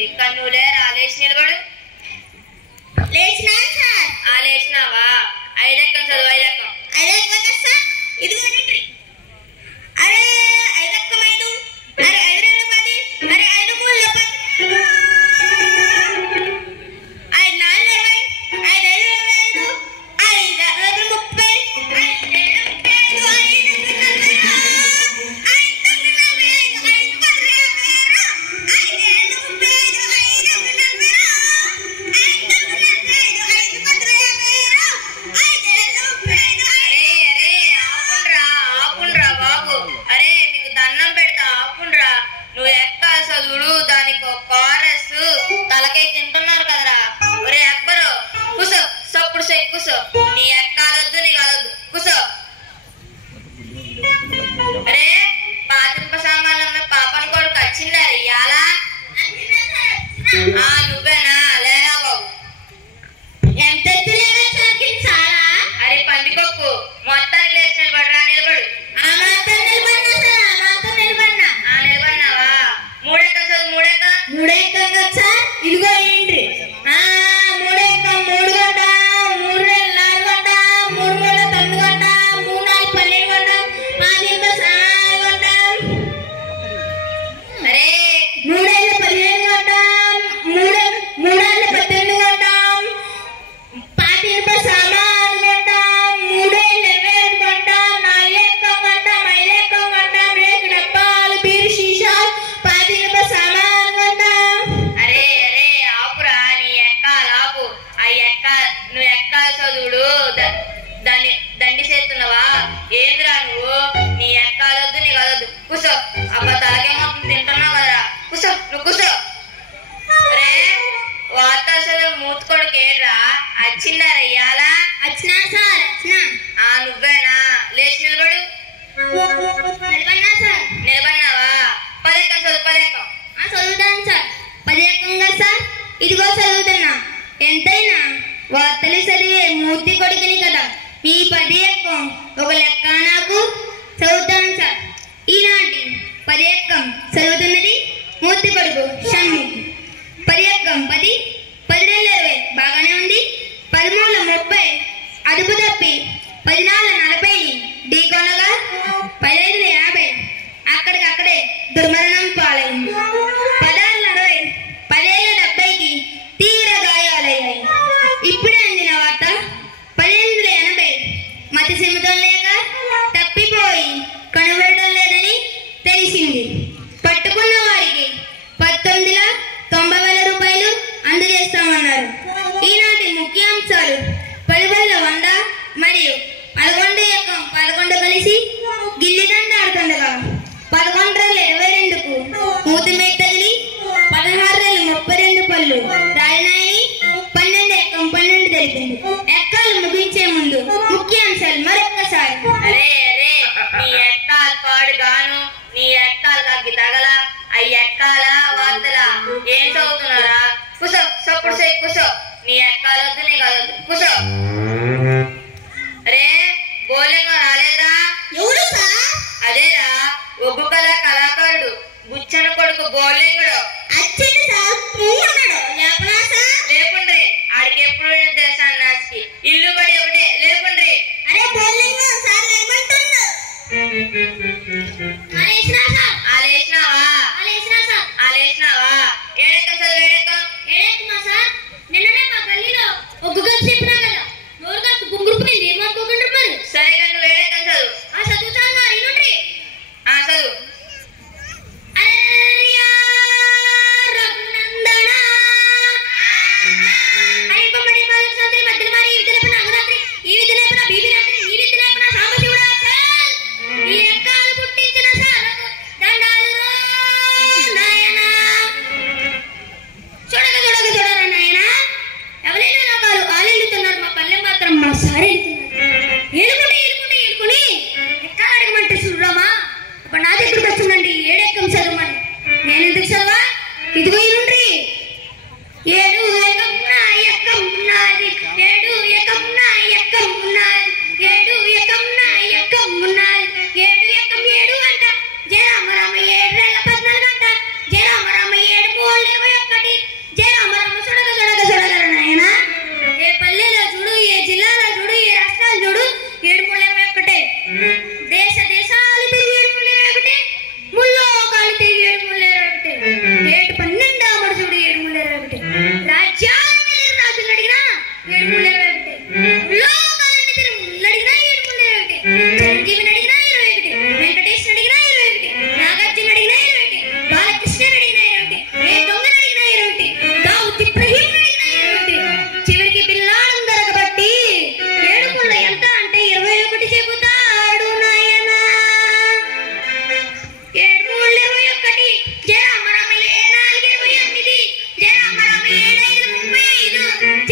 అవుతుంది. కానీ నువ్వు లేరా, లేచి నిలబడు. లేచినావా? 5 ఎక్కం చదువు. 5 ఎక్కం. 5 ఎక్కం కదా సార్? ఇదిగో అరే 5 ఎక్కం 5. అరే 5 2 10. అరే 5 3 10. 5 4 20. 5 5 25. 5 6 30. 5 7 తలకై తింటున్నారు కదరా. ఒరే అక్బరు, కూసో. సప్పుడు సే కూసో. నీ ఎక్కాలొద్దు, నీ కాలొద్దు. కూసో. అరే పాతింప సామాన్లు అమ్మే పాపను కొడుకు వచ్చిందారు ఇయ్యాల. నువ్వేనా? లేరా బాబు. ఎంత చాలా. అరే పందికొక్కు, మొత్తానికి లేచి నిలబడరా. నిలబడు. నిలబడినావా? 3 ఎక్కం చదువు. 3 ఎక్కం. 3 ఎక్కం కదా సార్? ఇదిగో ఏంటి? 3 ఎక్కం 3 గంట, 3 4 గంట, 3 9 గంట, 3 4 12 గంట, 5 6 గంట. అరే 3 5 15 గంట, 3 3 18 గంట, 5 సామాన్ గంట, 3 27 గంట, 4 ఎక్కం గంట, 5 ఎక్కం గంట, రేకు డబ్బాలు, బీరు సీసాలు, 5 సామాన్ గంట. అరే అరే ఆపురా. నీ ఎక్కాలు ఆపు. నువ్వు ఎక్కాలి చదువుడు. దండి చేస్తున్నావా? ఏందిరా నువ్వు? నీ ఎక్కాలొద్దు, నీ కలొద్దు. కూసో. అబ్బా తలకే మొత్తం తింటున్నావు కదరా. కూసో. నువ్వు కూసో. అరే వార్తా చదువు మూతి కొడుకు ఏడ్రా. వచ్చిందారా ఇయ్యాల? వచ్చినా సార్? వచ్చినా. నువ్వేనా? లేచి నిలబడు. నిలబడినా సార్? నిలబడినావా? 10 ఎక్కం చదువు. 10 ఎక్కం. చదువుతాను సార్. 10 ఎక్కం కదా సార్? ఇదిగో చదువుతున్నా. ఎంతైనా వార్తలు చదివే మూర్తి కొడుకుని కదా. ఈ 10 ఎక్కం ఒక లెక్క నాకు. చదువుతాను సార్. ఈనాటి 10 ఎక్కం చదువుతున్నది మూర్తి కొడుకు షణ్ముఖ్. 10 ఎక్కం 10, 10 2 20 బాగానే ఉంది. 13 30 అదుపు తప్పి 14 40ని ఢీకొనగా 15 50 అక్కడికక్కడే దుర్మరణం పాలైంది. 16 40 10 70కి తీవ్ర గాయాలయ్యాయి. ఇప్పుడే అందిన వార్త 15 80 మతి సిమితం లేక తప్పిపోయి కనబడడం లేదని తెలిసింది. పట్టుకున్న వారికి 19,90,000 రూపాయలు అందజేస్తామన్నారు. ఈనాటి ముఖ్యాంశాలు: 10 100 మరియు 11 ఎక్కం 11 కలిసి గిల్లిదండ ఆడుతుండగా 11 22కు మూతి మీద తగిలి 16 32 పళ్ళు రాలినాయని 12 ఎక్కం 12 తెలిపింది. ఎక్కాలు ముగించే ముందు ముఖ్యాంశాలు మరొక్కసారి. అరే అరే నీ ఎక్కాలు పాడుగాను. నీ ఎక్కాలు తగ్గి తగల. అవి ఎక్కాల వార్తల ఏం చదువుతున్నారా? కూసో. సప్పుడు సే కూసో. నీ ఎక్కాలొద్దు, నీ కలొద్దు. కూసో. అరే బోలింగ రాలేదురా? ఎవరు సార్? అదేరా ఒగ్గు కళాకారుడు బుచ్చన కొడుకు బోలింగుడు